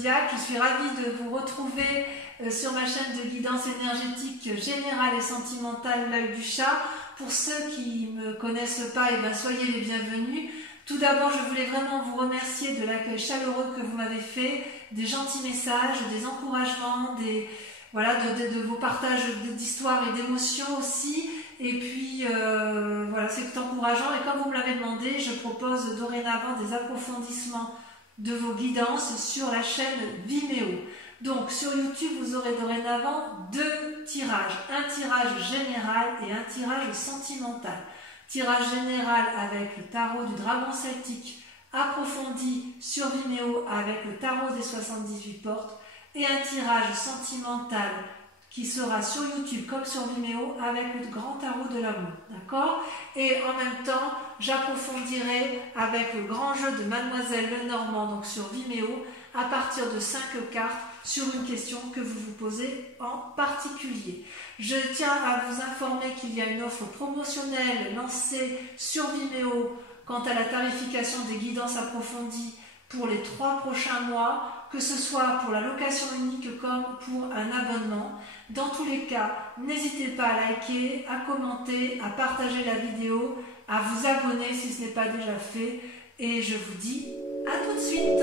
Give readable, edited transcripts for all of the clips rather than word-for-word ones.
Zodiac. Je suis ravie de vous retrouver sur ma chaîne de guidance énergétique générale et sentimentale, l'œil du chat. Pour ceux qui ne me connaissent pas, soyez les bienvenus. Tout d'abord, je voulais vraiment vous remercier de l'accueil chaleureux que vous m'avez fait, des gentils messages, des encouragements, de vos partages d'histoires et d'émotions aussi. Et puis, c'est encourageant. Et comme vous me l'avez demandé, je propose dorénavant des approfondissements de vos guidances sur la chaîne Vimeo. Donc, sur YouTube, vous aurez dorénavant 2 tirages. Un tirage général et un tirage sentimental. Tirage général avec le tarot du dragon celtique approfondi sur Vimeo avec le tarot des 78 portes. Et un tirage sentimental qui sera sur YouTube comme sur Vimeo avec le grand tarot de l'amour, d'accord? Et en même temps, j'approfondirai avec le grand jeu de Mademoiselle Lenormand, donc sur Vimeo, à partir de 5 cartes sur une question que vous vous posez en particulier. Je tiens à vous informer qu'il y a une offre promotionnelle lancée sur Vimeo quant à la tarification des guidances approfondies pour les 3 prochains mois, que ce soit pour la location unique comme pour un abonnement. Dans tous les cas, n'hésitez pas à liker, à commenter, à partager la vidéo, à vous abonner si ce n'est pas déjà fait. Et je vous dis à tout de suite.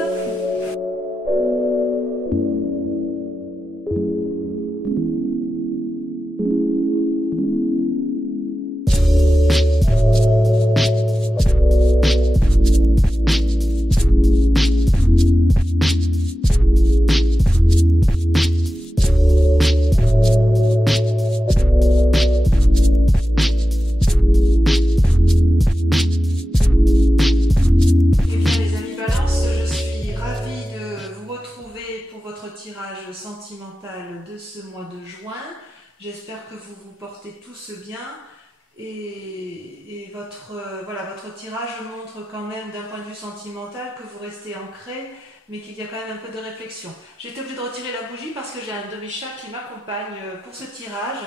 Tirage sentimental de ce mois de juin. J'espère que vous vous portez tous bien et votre tirage montre quand même d'un point de vue sentimental que vous restez ancré, mais qu'il y a quand même un peu de réflexion. J'ai été obligée de retirer la bougie parce que j'ai un de mes chats qui m'accompagne pour ce tirage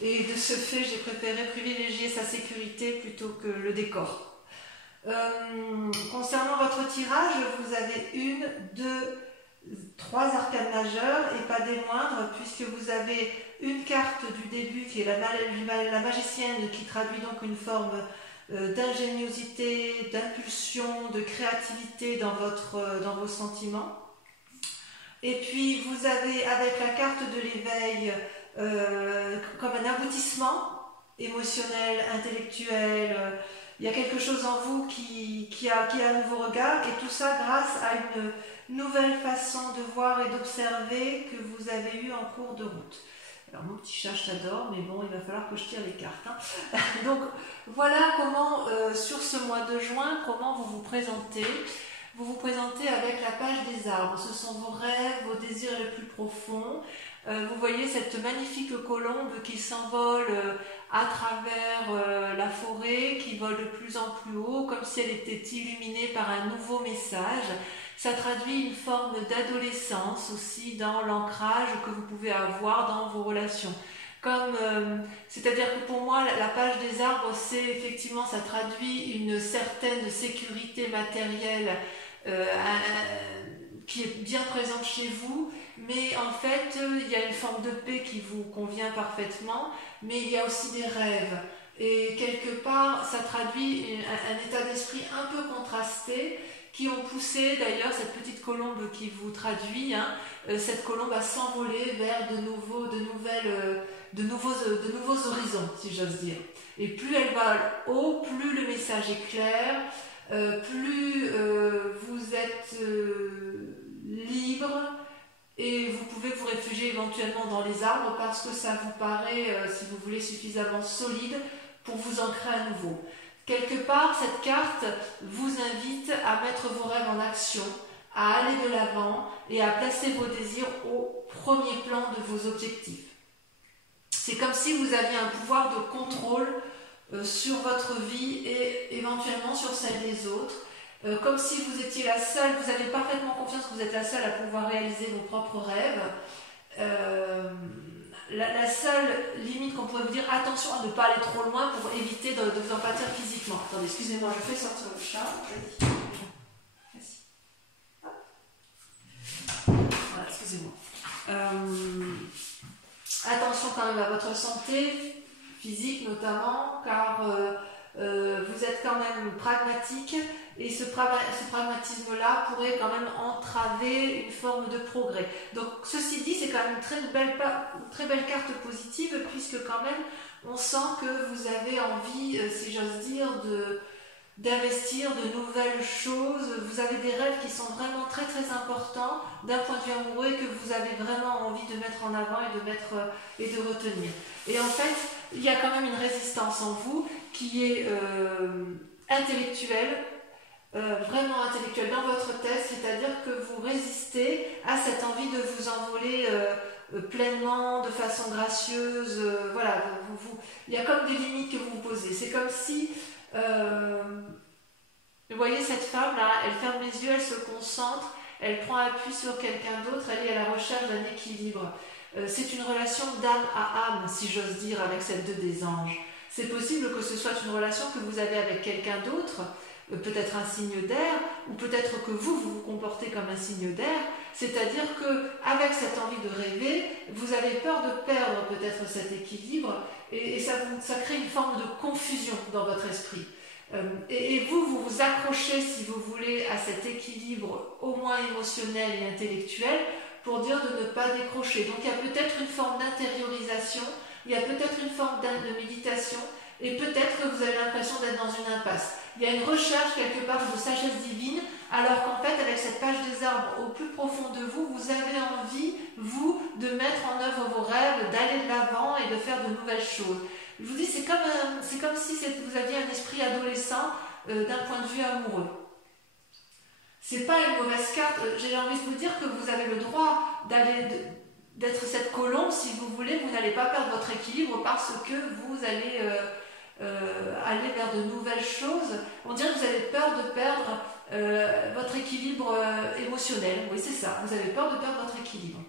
et de ce fait j'ai préféré privilégier sa sécurité plutôt que le décor. Concernant votre tirage, vous avez 1, 2, 3 arcanes majeures et pas des moindres, puisque vous avez une carte du début qui est la magicienne, qui traduit donc une forme d'ingéniosité, d'impulsion, de créativité dans vos sentiments. Et puis vous avez avec la carte de l'éveil comme un aboutissement émotionnel, intellectuel. Il y a quelque chose en vous qui a un nouveau regard, et tout ça grâce à une nouvelle façon de voir et d'observer que vous avez eu en cours de route. Alors mon petit chat, je t'adore, mais bon, il va falloir que je tire les cartes. Hein. Donc voilà comment, sur ce mois de juin, comment vous vous présentez. Vous vous présentez avec la page des arbres. Ce sont vos rêves, vos désirs les plus profonds. Vous voyez cette magnifique colombe qui s'envole à travers la forêt, qui vole de plus en plus haut, comme si elle était illuminée par un nouveau message. Ça traduit une forme d'adolescence aussi dans l'ancrage que vous pouvez avoir dans vos relations. C'est-à-dire que pour moi, la page des arbres, c'est effectivement, ça traduit une certaine sécurité matérielle qui est bien présente chez vous, mais en fait, il y a une forme de paix qui vous convient parfaitement, mais il y a aussi des rêves. Et quelque part, ça traduit un état d'esprit un peu contrasté, qui ont poussé d'ailleurs cette petite colombe qui vous traduit, cette colombe à s'envoler vers de nouveaux horizons, si j'ose dire. Et plus elle va haut, plus le message est clair, plus vous êtes libre, et vous pouvez vous réfugier éventuellement dans les arbres parce que ça vous paraît, si vous voulez, suffisamment solide pour vous ancrer à nouveau. Quelque part, cette carte vous invite à mettre vos rêves en action, à aller de l'avant et à placer vos désirs au premier plan de vos objectifs. C'est comme si vous aviez un pouvoir de contrôle sur votre vie et éventuellement sur celle des autres. Comme si vous étiez la seule, vous avez parfaitement confiance que vous êtes la seule à pouvoir réaliser vos propres rêves. La seule limite qu'on pourrait vous dire, attention à ne pas aller trop loin pour éviter de vous en pâtir physiquement. Attendez, excusez-moi, je fais sortir le chat. Vas-y. Hop. excusez-moi. Attention quand même à votre santé physique notamment, car vous êtes quand même pragmatique et ce pragmatisme-là pourrait quand même entraver une forme de progrès. Donc ceci dit, c'est quand même une très belle carte positive, puisque quand même on sent que vous avez envie, si j'ose dire, d'investir de nouvelles choses. Vous avez des rêves qui sont vraiment très très importants d'un point de vue amoureux et que vous avez vraiment envie de mettre en avant et de retenir. Et en fait, il y a quand même une résistance en vous qui est intellectuelle, vraiment intellectuelle dans votre tête, c'est-à-dire que vous résistez à cette envie de vous envoler pleinement, de façon gracieuse. Voilà, il y a comme des limites que vous vous posez. C'est comme si vous voyez cette femme là, elle ferme les yeux, elle se concentre, elle prend appui sur quelqu'un d'autre, elle est à la recherche d'un équilibre. C'est une relation d'âme à âme, si j'ose dire, avec cette 2 des anges. C'est possible que ce soit une relation que vous avez avec quelqu'un d'autre, peut-être un signe d'air, ou peut-être que vous vous comportez comme un signe d'air, c'est-à-dire qu'avec cette envie de rêver, vous avez peur de perdre peut-être cet équilibre, et ça crée une forme de confusion dans votre esprit. Et vous vous accrochez, si vous voulez, à cet équilibre au moins émotionnel et intellectuel pour dire de ne pas décrocher. Donc il y a peut-être une forme d'intériorisation, il y a peut-être une forme de méditation, et peut-être que vous avez l'impression d'être dans une impasse. Il y a une recherche quelque part de sagesse divine, alors qu'en fait, avec cette page des arbres au plus profond de vous, vous avez envie, vous, de mettre en œuvre vos rêves, d'aller de l'avant et de faire de nouvelles choses. Je vous dis, c'est comme si vous aviez un esprit adolescent d'un point de vue amoureux. C'est pas une mauvaise carte. J'ai envie de vous dire que vous avez le droit d'être cette colombe, si vous voulez. Vous n'allez pas perdre votre équilibre parce que vous allez aller vers de nouvelles choses. On dirait que vous avez peur de perdre votre équilibre émotionnel. Oui, c'est ça. Vous avez peur de perdre votre équilibre.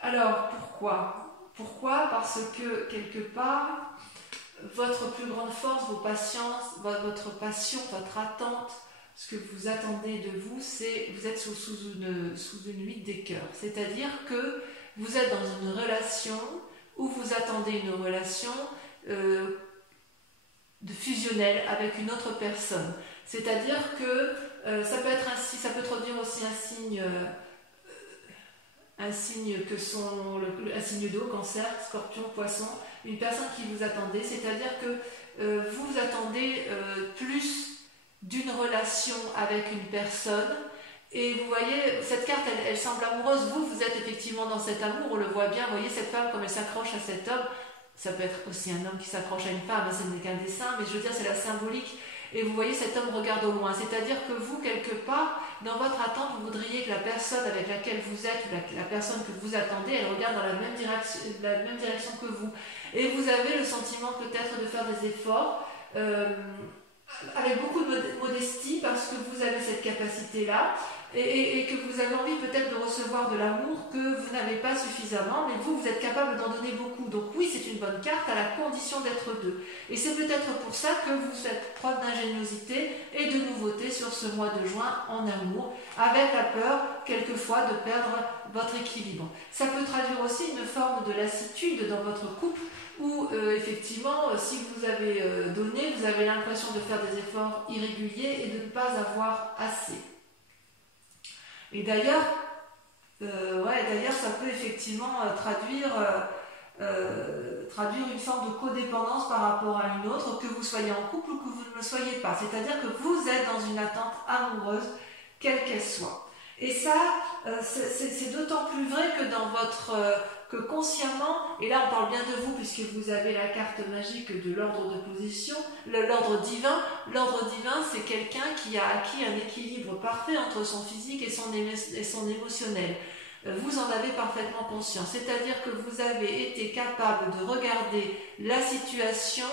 Alors, pourquoi? Pourquoi? Parce que, quelque part, votre plus grande force, votre passion, votre attente, ce que vous attendez de vous, c'est vous êtes sous une 8 des cœurs. C'est-à-dire que vous êtes dans une relation où vous attendez une relation de fusionnelle avec une autre personne. C'est-à-dire que ça peut traduire aussi un signe d'eau, cancer, scorpion, poisson, une personne qui vous attendait, c'est-à-dire que vous attendez plus d'une relation avec une personne, et vous voyez, cette carte, elle semble amoureuse, vous êtes effectivement dans cet amour, on le voit bien, vous voyez cette femme comme elle s'accroche à cet homme, ça peut être aussi un homme qui s'accroche à une femme, ce n'est qu'un dessin, mais je veux dire, c'est la symbolique. Et vous voyez, cet homme regarde au loin. C'est-à-dire que vous, quelque part, dans votre attente, vous voudriez que la personne avec laquelle vous êtes, la personne que vous attendez, elle regarde dans la même direction que vous. Et vous avez le sentiment peut-être de faire des efforts, avec beaucoup de modestie, parce que vous avez cette capacité-là, et que vous avez envie peut-être de recevoir de l'amour que vous n'avez pas suffisamment, mais vous êtes capable d'en donner beaucoup. Donc oui, c'est une bonne carte à la condition d'être deux. Et c'est peut-être pour ça que vous faites preuve d'ingéniosité et de nouveauté sur ce mois de juin en amour, avec la peur quelquefois de perdre votre équilibre. Ça peut traduire aussi une forme de lassitude dans votre couple, où effectivement, si vous avez donné, vous avez l'impression de faire des efforts irréguliers et de ne pas avoir assez. Et d'ailleurs, ça peut effectivement traduire une forme de codépendance par rapport à une autre, que vous soyez en couple ou que vous ne le soyez pas. C'est-à-dire que vous êtes dans une attente amoureuse, quelle qu'elle soit. Et ça, c'est d'autant plus vrai que que consciemment, et là on parle bien de vous puisque vous avez la carte magique de l'ordre de position, l'ordre divin. L'ordre divin, c'est quelqu'un qui a acquis un équilibre parfait entre son physique et son émotionnel. Vous en avez parfaitement conscience, c'est-à-dire que vous avez été capable de regarder la situation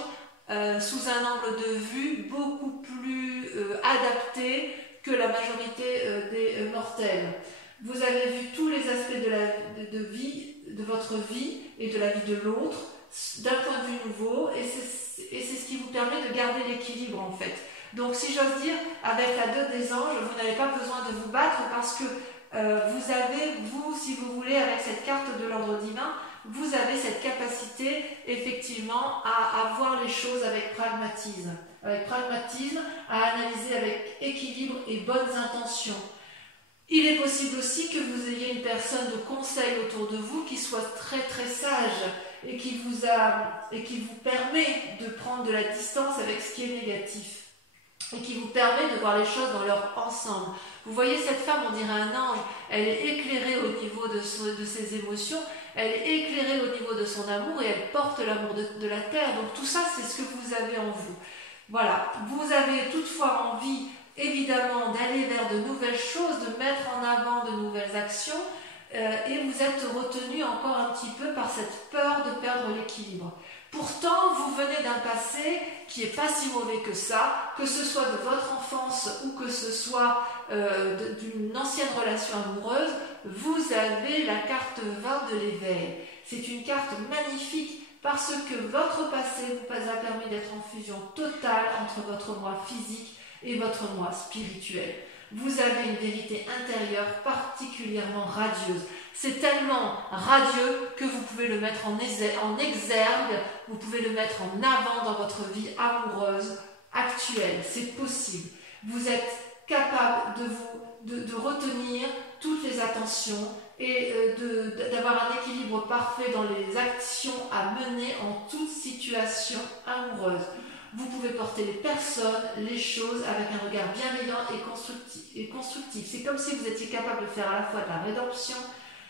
sous un angle de vue beaucoup plus adapté que la majorité des mortels. Vous avez vu tous les aspects de votre vie et de la vie de l'autre d'un point de vue nouveau, et c'est ce qui vous permet de garder l'équilibre en fait. Donc si j'ose dire, avec la 2 des anges, vous n'avez pas besoin de vous battre parce que vous avez, vous, si vous voulez, avec cette carte de l'ordre divin, vous avez cette capacité effectivement à voir les choses avec pragmatisme, à analyser avec équilibre et bonnes intentions. Il est possible aussi que vous ayez une personne de conseil autour de vous qui soit très très sage et qui vous permet de prendre de la distance avec ce qui est négatif et qui vous permet de voir les choses dans leur ensemble. Vous voyez cette femme, on dirait un ange, elle est éclairée au niveau de ses émotions, elle est éclairée au niveau de son amour et elle porte l'amour de la terre. Donc tout ça, c'est ce que vous avez en vous. Voilà, vous avez toutefois envie, évidemment, d'aller vers de nouvelles choses, de mettre en avant de nouvelles actions, et vous êtes retenu encore un petit peu par cette peur de perdre l'équilibre. Pourtant, vous venez d'un passé qui n'est pas si mauvais que ça, que ce soit de votre enfance ou que ce soit d'une ancienne relation amoureuse, vous avez la carte 20 de l'éveil. C'est une carte magnifique parce que votre passé vous a permis d'être en fusion totale entre votre moi physique et votre moi spirituel. Vous avez une vérité intérieure particulièrement radieuse. C'est tellement radieux que vous pouvez le mettre en exergue, vous pouvez le mettre en avant dans votre vie amoureuse actuelle. C'est possible. Vous êtes capable de retenir toutes les attentions et d'avoir un équilibre parfait dans les actions à mener en toute situation amoureuse. Vous pouvez porter les personnes, les choses avec un regard bienveillant et constructif. C'est comme si vous étiez capable de faire à la fois de la rédemption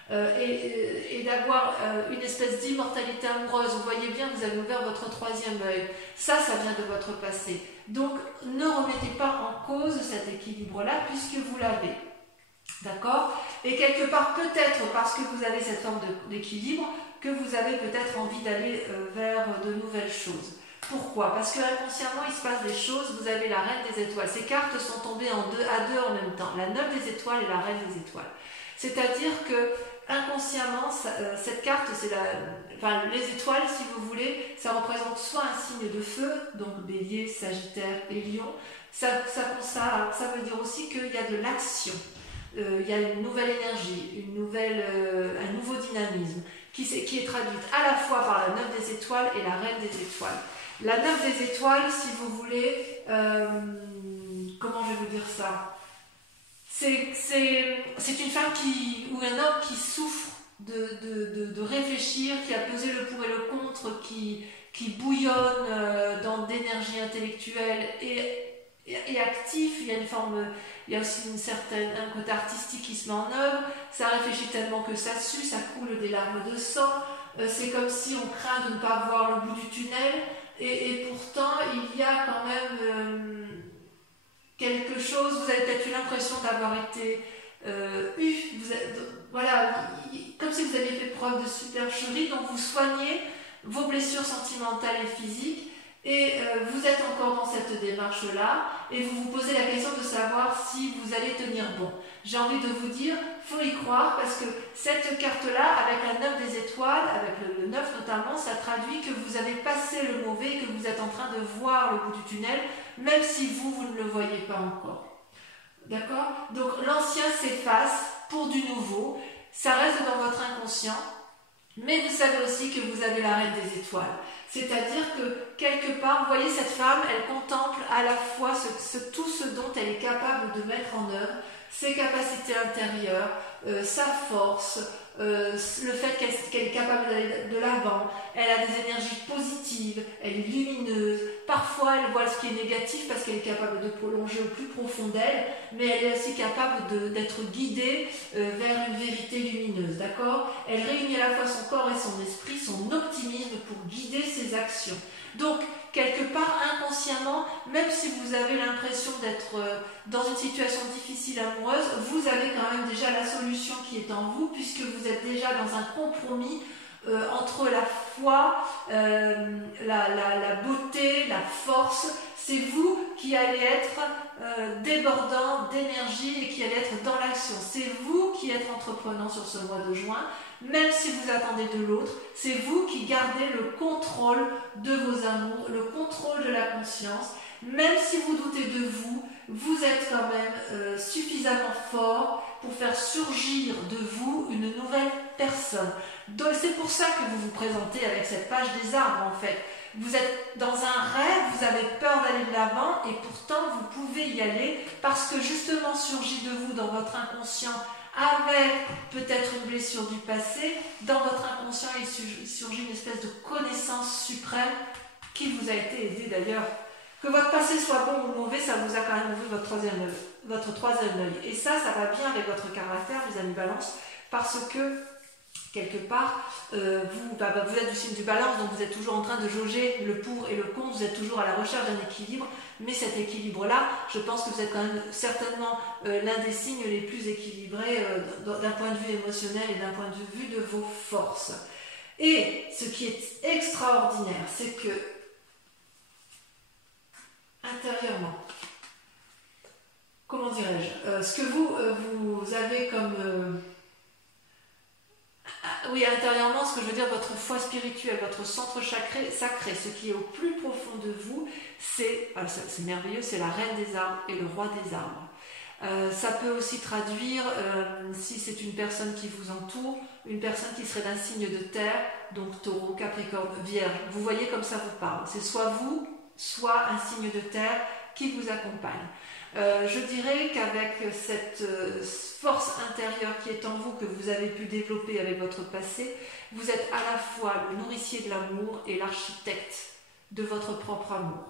et d'avoir une espèce d'immortalité amoureuse. Vous voyez bien, vous avez ouvert votre 3e œil. Ça vient de votre passé. Donc, ne remettez pas en cause cet équilibre-là puisque vous l'avez. D'accord? Et quelque part, peut-être parce que vous avez cette forme d'équilibre, que vous avez peut-être envie d'aller vers de nouvelles choses. Pourquoi? Parce que inconsciemment, il se passe des choses. Vous avez la reine des étoiles. Ces cartes sont tombées à deux en même temps. La 9 des étoiles et la reine des étoiles. C'est-à-dire que inconsciemment, cette carte, c'est les étoiles, si vous voulez, ça représente soit un signe de feu, donc bélier, sagittaire et lion. Ça veut dire aussi qu'il y a de l'action. Il y a une nouvelle énergie, un nouveau dynamisme qui est traduite à la fois par la 9 des étoiles et la reine des étoiles. La 9 des étoiles, si vous voulez, comment je vais vous dire ça? C'est une femme ou un homme qui souffre de réfléchir, qui a pesé le pour et le contre, qui bouillonne d'énergie intellectuelle et actif. Il y a aussi un côté artistique qui se met en œuvre. Ça réfléchit tellement que ça sue, ça coule des larmes de sang. C'est comme si on craint de ne pas voir le bout du tunnel. Et pourtant, il y a quand même quelque chose. Vous avez peut-être eu l'impression d'avoir été comme si vous aviez fait preuve de supercherie. Donc vous soignez vos blessures sentimentales et physiques. Et vous êtes encore dans cette démarche-là et vous vous posez la question de savoir si vous allez tenir bon. J'ai envie de vous dire, il faut y croire parce que cette carte-là, avec la 9 des étoiles, avec le 9 notamment, ça traduit que vous avez passé le mauvais et que vous êtes en train de voir le bout du tunnel, même si vous ne le voyez pas encore. D'accord? Donc l'ancien s'efface pour du nouveau, ça reste dans votre inconscient. Mais vous savez aussi que vous avez la reine des étoiles. C'est-à-dire que, quelque part, vous voyez, cette femme, elle contemple à la fois tout ce dont elle est capable de mettre en œuvre, ses capacités intérieures, sa force, le fait qu'elle est capable d'aller de l'avant, elle a des énergies positives, elle est lumineuse, parfois elle voit ce qui est négatif parce qu'elle est capable de plonger au plus profond d'elle, mais elle est aussi capable d'être guidée vers une vérité lumineuse, d'accord? Elle réunit à la fois son corps et son esprit, son optimisme pour guider ses actions. Donc, quelque part, inconsciemment, même si vous avez l'impression d'être dans une situation difficile amoureuse, vous avez quand même déjà la solution qui est en vous, puisque vous êtes déjà dans un compromis entre la foi, la beauté, la force. C'est vous qui allez être débordant d'énergie et qui allez être dans l'action. C'est vous qui êtes entreprenant sur ce mois de juin, même si vous attendez de l'autre. C'est vous qui gardez le contrôle de vos amours, le contrôle de la conscience. Même si vous doutez de vous, vous êtes quand même suffisamment fort pour faire surgir de vous une nouvelle personne. Donc c'est pour ça que vous vous présentez avec cette page des arbres en fait. Vous êtes dans un rêve, vous avez peur d'aller de l'avant et pourtant vous pouvez y aller parce que justement surgit de vous dans votre inconscient avec peut-être une blessure du passé, dans votre inconscient il surgit une espèce de connaissance suprême qui vous a été aidée d'ailleurs. Que votre passé soit bon ou mauvais, ça vous a quand même ouvert votre troisième œil. Et ça va bien avec votre caractère, les amis Balance, parce que quelque part, vous êtes du signe du Balance, donc vous êtes toujours en train de jauger le pour et le contre, vous êtes toujours à la recherche d'un équilibre, mais cet équilibre-là, je pense que vous êtes quand même certainement l'un des signes les plus équilibrés d'un point de vue émotionnel et d'un point de vue de vos forces. Et ce qui est extraordinaire, c'est que intérieurement, comment dirais-je, ce que vous avez comme... oui, intérieurement, ce que je veux dire, votre foi spirituelle, votre centre sacré, ce qui est au plus profond de vous, c'est merveilleux, c'est la reine des arbres et le roi des arbres. Ça peut aussi traduire, si c'est une personne qui vous entoure, une personne qui serait d'un signe de terre, donc taureau, capricorne, vierge. Vous voyez comme ça vous parle. C'est soit vous, soit un signe de terre qui vous accompagne. Je dirais qu'avec cette force intérieure qui est en vous, que vous avez pu développer avec votre passé, vous êtes à la fois le nourricier de l'amour et l'architecte de votre propre amour.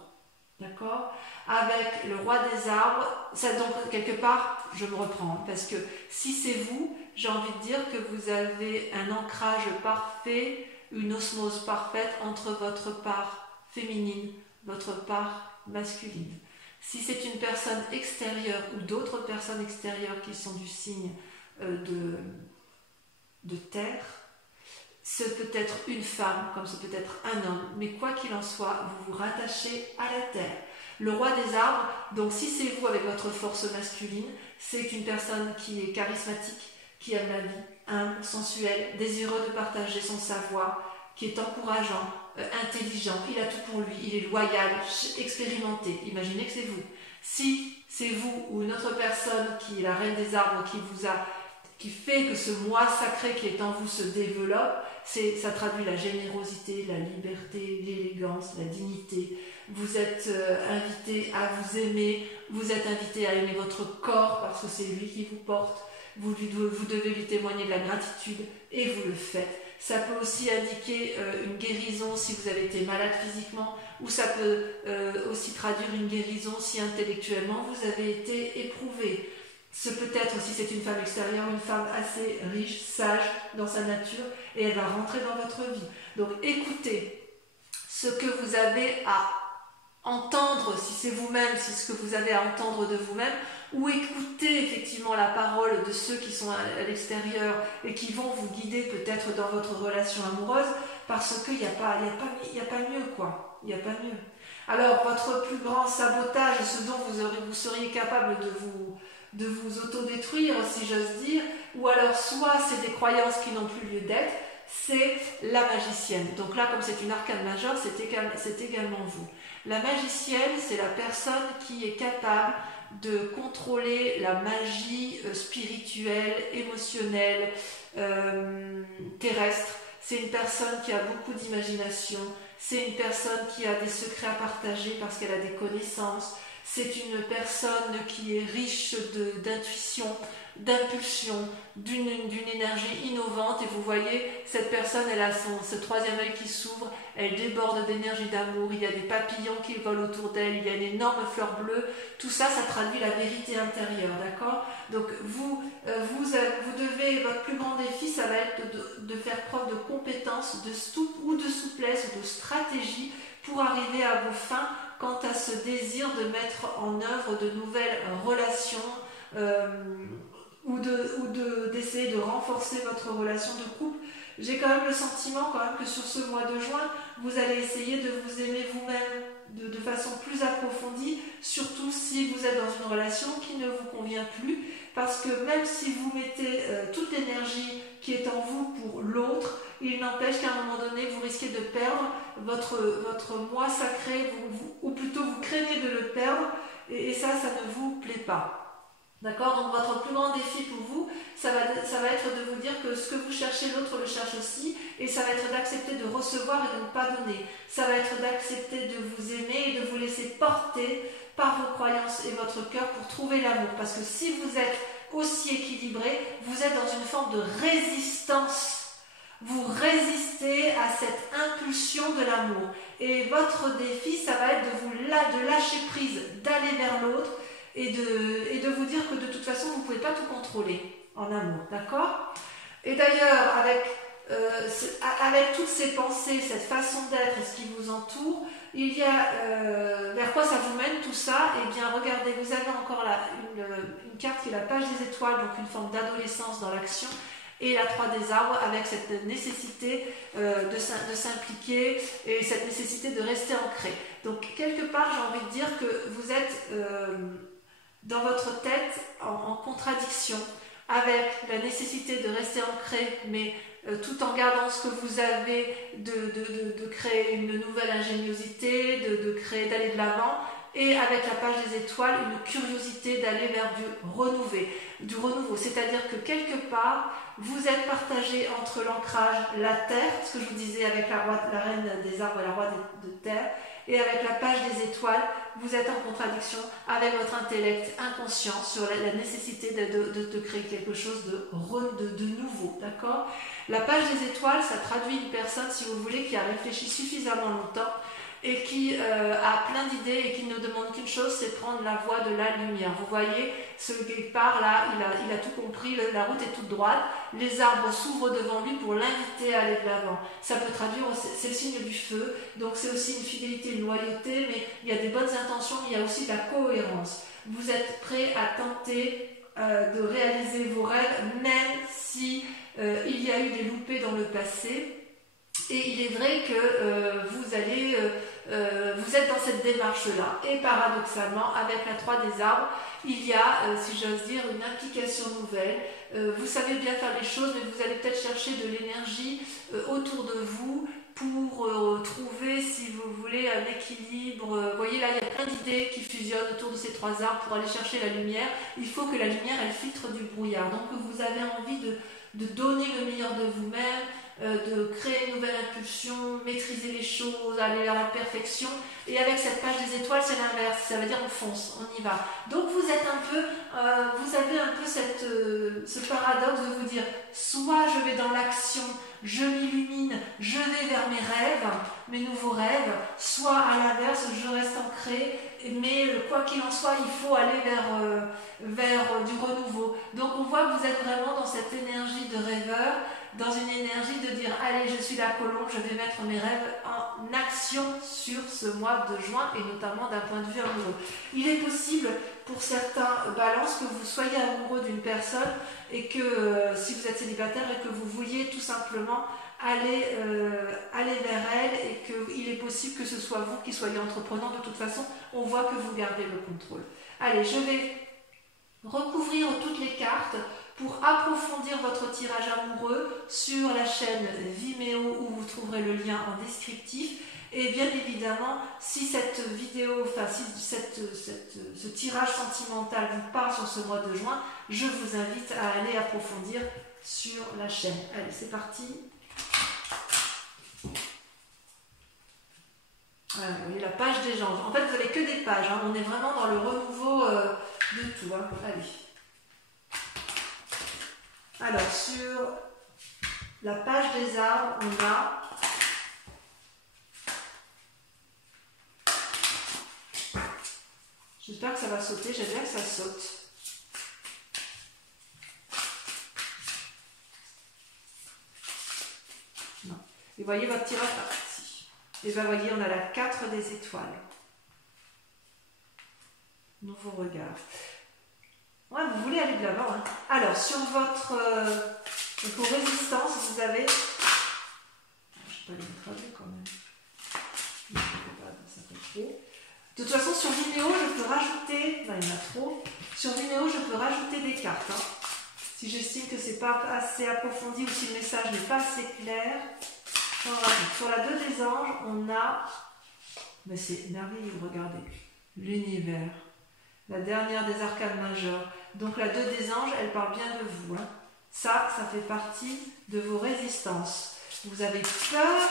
D'accord ? Avec le roi des arbres, ça donc quelque part, je me reprends, parce que si c'est vous, j'ai envie de dire que vous avez un ancrage parfait, une osmose parfaite entre votre part féminine, votre part masculine. Si c'est une personne extérieure ou d'autres personnes extérieures qui sont du signe de terre, c'est peut-être une femme, comme c'est peut-être un homme, mais quoi qu'il en soit, vous vous rattachez à la terre. Le roi des arbres, donc si c'est vous avec votre force masculine, c'est une personne qui est charismatique, qui aime la vie, humble, sensuelle, désireux de partager son savoir, qui est encourageant, intelligent, il a tout pour lui, il est loyal, expérimenté. Imaginez que c'est vous. Si c'est vous ou une autre personne qui est la reine des arbres, qui fait que ce moi sacré qui est en vous se développe, ça traduit la générosité, la liberté, l'élégance, la dignité. Vous êtes invité à vous aimer, vous êtes invité à aimer votre corps parce que c'est lui qui vous porte. Vous devez lui témoigner de la gratitude et vous le faites. Ça peut aussi indiquer une guérison si vous avez été malade physiquement, ou ça peut aussi traduire une guérison si intellectuellement vous avez été éprouvé. Ce peut être aussi, c'est une femme extérieure, une femme assez riche, sage dans sa nature, et elle va rentrer dans votre vie. Donc écoutez ce que vous avez à entendre, si c'est vous-même, si ce que vous avez à entendre de vous-même, ou écoutez effectivement la parole de ceux qui sont à l'extérieur et qui vont vous guider peut-être dans votre relation amoureuse, parce qu'il n'y a pas mieux, quoi. Il n'y a pas mieux. Alors, votre plus grand sabotage, ce dont vous seriez capable de vous autodétruire, si j'ose dire, ou alors soit c'est des croyances qui n'ont plus lieu d'être, c'est la magicienne. Donc là, comme c'est une arcane majeure, c'est également vous. La magicienne, c'est la personne qui est capable de contrôler la magie spirituelle, émotionnelle, terrestre. C'est une personne qui a beaucoup d'imagination, c'est une personne qui a des secrets à partager parce qu'elle a des connaissances, c'est une personne qui est riche d'intuition, d'impulsion, d'une énergie innovante, et vous voyez, cette personne, elle a ce troisième œil qui s'ouvre, elle déborde d'énergie d'amour, il y a des papillons qui volent autour d'elle, il y a une énorme fleur bleue, tout ça, ça traduit la vérité intérieure, d'accord? Donc vous devez, votre plus grand défi, ça va être de faire preuve de compétence, de souplesse, ou de stratégie pour arriver à vos fins quant à ce désir de mettre en œuvre de nouvelles relations, ou d'essayer de renforcer votre relation de couple. J'ai quand même le sentiment que sur ce mois de juin, vous allez essayer de vous aimer vous-même de façon plus approfondie, surtout si vous êtes dans une relation qui ne vous convient plus, parce que même si vous mettez toute l'énergie qui est en vous pour l'autre, Il n'empêche qu'à un moment donné, vous risquez de perdre votre moi sacré, ou plutôt vous craignez de le perdre, et ça ne vous plaît pas. D'accord? Donc votre plus grand défi pour vous, ça va être de vous dire que ce que vous cherchez, l'autre le cherche aussi, et ça va être d'accepter de recevoir et de ne pas donner. Ça va être d'accepter de vous aimer et de vous laisser porter par vos croyances et votre cœur pour trouver l'amour. Parce que si vous êtes aussi équilibré, vous êtes dans une forme de résistance. Vous résistez à cette impulsion de l'amour. Et votre défi, ça va être de lâcher prise, d'aller vers l'autre, et de vous dire que de toute façon, vous ne pouvez pas tout contrôler en amour, d'accord? Et d'ailleurs, avec toutes ces pensées, cette façon d'être et ce qui vous entoure, il y a vers quoi ça vous mène tout ça? Eh bien, regardez, vous avez encore là une carte qui est la page des étoiles, donc une forme d'adolescence dans l'action, et la 3 des arbres avec cette nécessité de s'impliquer et cette nécessité de rester ancré. Donc, quelque part, j'ai envie de dire que vous êtes dans votre tête en contradiction avec la nécessité de rester ancré, mais tout en gardant ce que vous avez, de créer une nouvelle ingéniosité, d'aller de l'avant, et avec la page des étoiles, une curiosité d'aller vers du renouveau. C'est-à-dire que quelque part, vous êtes partagé entre l'ancrage, la terre, ce que je vous disais avec la reine des arbres et la roi de terre, et avec la page des étoiles, vous êtes en contradiction avec votre intellect inconscient sur la nécessité de créer quelque chose de nouveau, d'accord? La page des étoiles, ça traduit une personne, si vous voulez, qui a réfléchi suffisamment longtemps et qui a plein d'idées et qui ne demande qu'une chose, c'est prendre la voie de la lumière. Vous voyez, ce guépard là, il a tout compris, la route est toute droite, les arbres s'ouvrent devant lui pour l'inviter à aller de l'avant. Ça peut traduire, c'est le signe du feu, donc c'est aussi une fidélité, une loyauté, mais il y a des bonnes intentions, mais il y a aussi de la cohérence. Vous êtes prêt à tenter de réaliser vos rêves, même si il y a eu des loupés dans le passé. Et il est vrai que vous êtes dans cette démarche-là. Et paradoxalement, avec la 3 des arbres, il y a, si j'ose dire, une implication nouvelle. Vous savez bien faire les choses, mais vous allez peut-être chercher de l'énergie autour de vous pour trouver, si vous voulez, un équilibre. Vous voyez, là, il y a plein d'idées qui fusionnent autour de ces 3 arbres pour aller chercher la lumière. Il faut que la lumière, elle filtre du brouillard. Donc, vous avez envie de donner le meilleur de vous-même, de créer une nouvelle impulsion, maîtriser les choses, aller vers la perfection. Et avec cette page des étoiles, c'est l'inverse, ça veut dire on fonce, on y va. Donc vous êtes vous avez un peu ce paradoxe de vous dire, soit je vais dans l'action, je m'illumine, je vais vers mes rêves, mes nouveaux rêves, soit à l'inverse, je reste ancré, mais quoi qu'il en soit, il faut aller vers du renouveau. Donc on voit que vous êtes vraiment dans cette énergie de rêveur, dans une énergie de dire allez, je suis la colombe, je vais mettre mes rêves en action sur ce mois de juin, et notamment d'un point de vue amoureux. Il est possible pour certains balances que vous soyez amoureux d'une personne et que si vous êtes célibataire et que vous vouliez tout simplement aller vers elle, et qu'il est possible que ce soit vous qui soyez entreprenant. De toute façon, on voit que vous gardez le contrôle. Allez, je vais recouvrir toutes les cartes pour approfondir votre tirage amoureux sur la chaîne Vimeo, où vous trouverez le lien en descriptif. Et bien évidemment, si cette vidéo, si ce tirage sentimental vous parle sur ce mois de juin, je vous invite à aller approfondir sur la chaîne. Allez, c'est parti. Voilà, vous voyez la page des gens. En fait, vous n'avez que des pages. Hein. On est vraiment dans le renouveau de tout. Hein. Allez. Alors, sur la page des arbres, on a j'espère que ça va sauter, j'aime bien que ça saute. Non. Et voyez votre tirage parti. Et bien voyez, on a la 4 des étoiles. Nouveau regard. Ouais, vous voulez aller de l'avant. Hein. Alors, sur vos résistances, vous avez... Je ne vais pas les traduire quand même. Je ne sais pas, ça fait trop. De toute façon, sur Vimeo, je peux rajouter... Non, il y en a trop. Sur Vimeo, je peux rajouter des cartes. Hein. Si j'estime que c'est pas assez approfondi ou si le message n'est pas assez clair, on rajoute. Sur la 2 des anges, on a, mais c'est merveilleux, regardez, l'univers, la dernière des arcanes majeures. Donc la 2 des anges, elle parle bien de vous. Hein. Ça fait partie de vos résistances. Vous avez peur,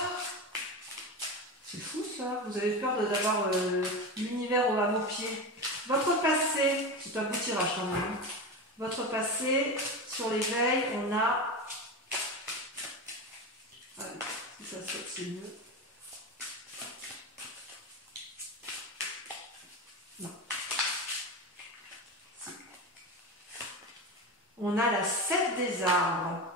c'est fou ça, vous avez peur d'avoir l'univers à vos pieds. Votre passé, c'est un beau tirage quand même. Hein. Votre passé, sur l'éveil, on a... Allez, si ça saute, c'est mieux. Non. On a la 7 des arbres.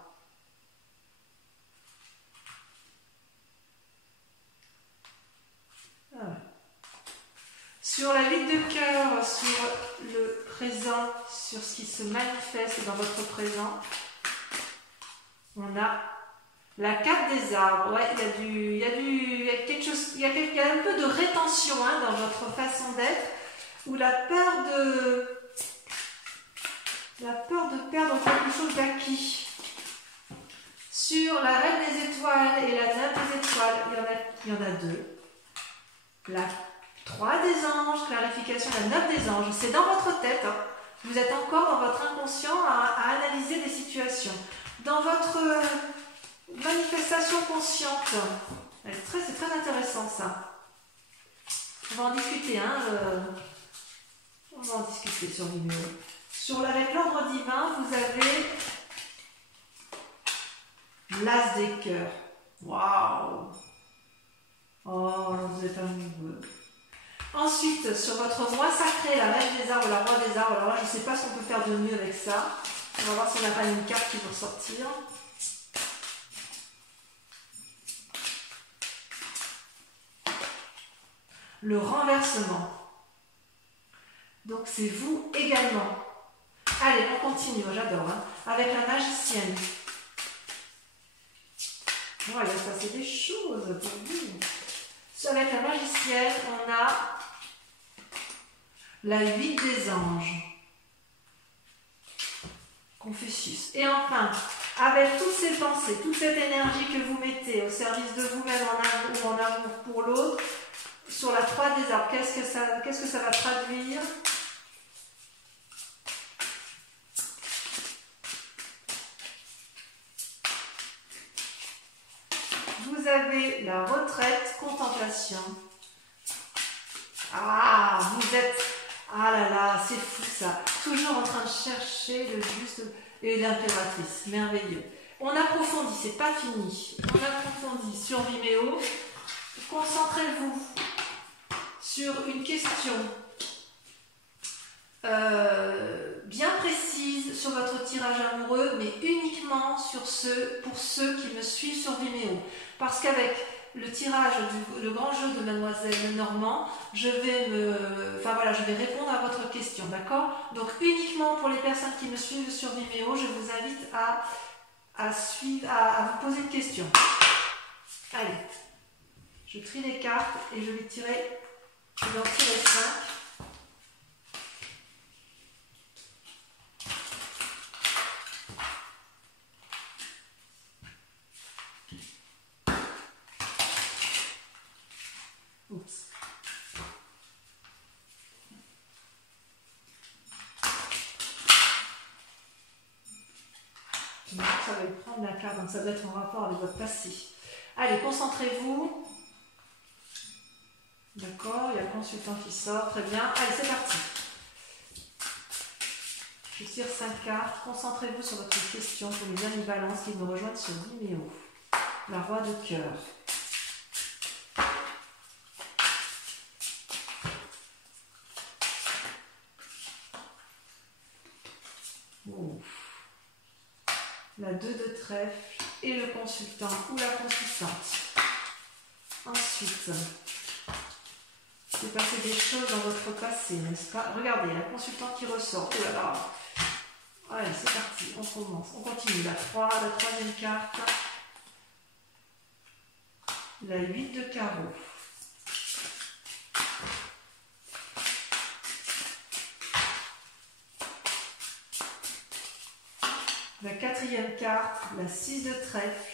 Sur la 8 de cœur, sur le présent, sur ce qui se manifeste dans votre présent, on a la 4 des arbres. Ouais, il y a quelque chose, il y a un peu de rétention hein, dans votre façon d'être, ou la peur de perdre quelque chose d'acquis. Sur la reine des étoiles et la nymphe des étoiles, il y en a 2. La 3 des anges, clarification, la 9 des anges, c'est dans votre tête. Hein. Vous êtes encore dans votre inconscient à analyser des situations. Dans votre manifestation consciente, c'est très intéressant ça. On va en discuter, hein, on va en discuter sur vidéo. Avec l'ordre divin, vous avez l'as des cœurs. Waouh! Oh, vous êtes amoureux. Ensuite, sur votre roi sacré, la reine des arbres, la roi des arbres, alors là, je ne sais pas ce qu'on peut faire de mieux avec ça. On va voir si on n'a pas une carte qui va ressortir. Le renversement. Donc, c'est vous également. Allez, on continue, j'adore. Hein, avec la magicienne. Oh, il va se passer des choses pour vous. Avec la magicienne, on a la 8 des anges. Confucius. Et enfin, avec toutes ces pensées, toute cette énergie que vous mettez au service de vous-même en amour ou en amour pour l'autre, sur la 3 des arbres, qu'est-ce que ça va traduire? Vous avez la retraite, contemplation. Ah, vous êtes... Ah là là, c'est fou ça. Toujours en train de chercher le juste et l'impératrice. Merveilleux. On approfondit, c'est pas fini. On approfondit sur Vimeo. Concentrez-vous sur une question bien précise sur votre tirage amoureux, mais uniquement pour ceux qui me suivent sur Vimeo. Parce qu'avec le tirage le grand jeu de Mademoiselle Normand, je vais répondre à votre question, d'accord? Donc uniquement pour les personnes qui me suivent sur Vimeo, je vous invite à vous poser une question. Allez, je trie les cartes et je vais en tirer 5. Oups. Ça va prendre la carte, donc ça doit être en rapport avec votre passé. Allez, concentrez-vous. D'accord, il y a le consultant qui sort, très bien. Allez, c'est parti. Je tire 5 cartes. Concentrez-vous sur votre question pour les amis Balance qui me rejoignent sur Vimeo. La roi de cœur. La 2 de trèfle et le consultant ou la consultante. Ensuite, il s'est passé des choses dans votre passé, n'est-ce pas? Regardez, la consultante qui ressort. Oh là là. Allez, c'est parti, on commence. On continue. La 3, la troisième carte. La 8 de carreau. la 4e carte, la 6 de trèfle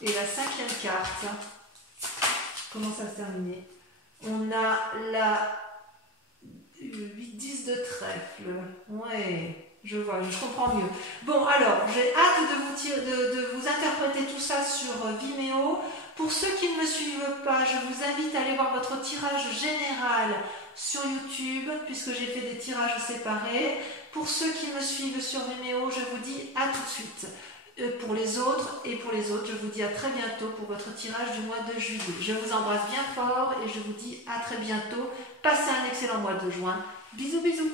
et la 5e carte commence à se terminer. On a la 8-10 de trèfle. Ouais, je vois, je comprends mieux. Bon, alors, j'ai hâte de vous interpréter tout ça sur Vimeo. Pour ceux qui ne me suivent pas, je vous invite à aller voir votre tirage général sur YouTube, puisque j'ai fait des tirages séparés. Pour ceux qui me suivent sur Vimeo, je vous dis à tout de suite. Pour les autres, je vous dis à très bientôt pour votre tirage du mois de juillet. Je vous embrasse bien fort et je vous dis à très bientôt. Passez un excellent mois de juin. Bisous, bisous.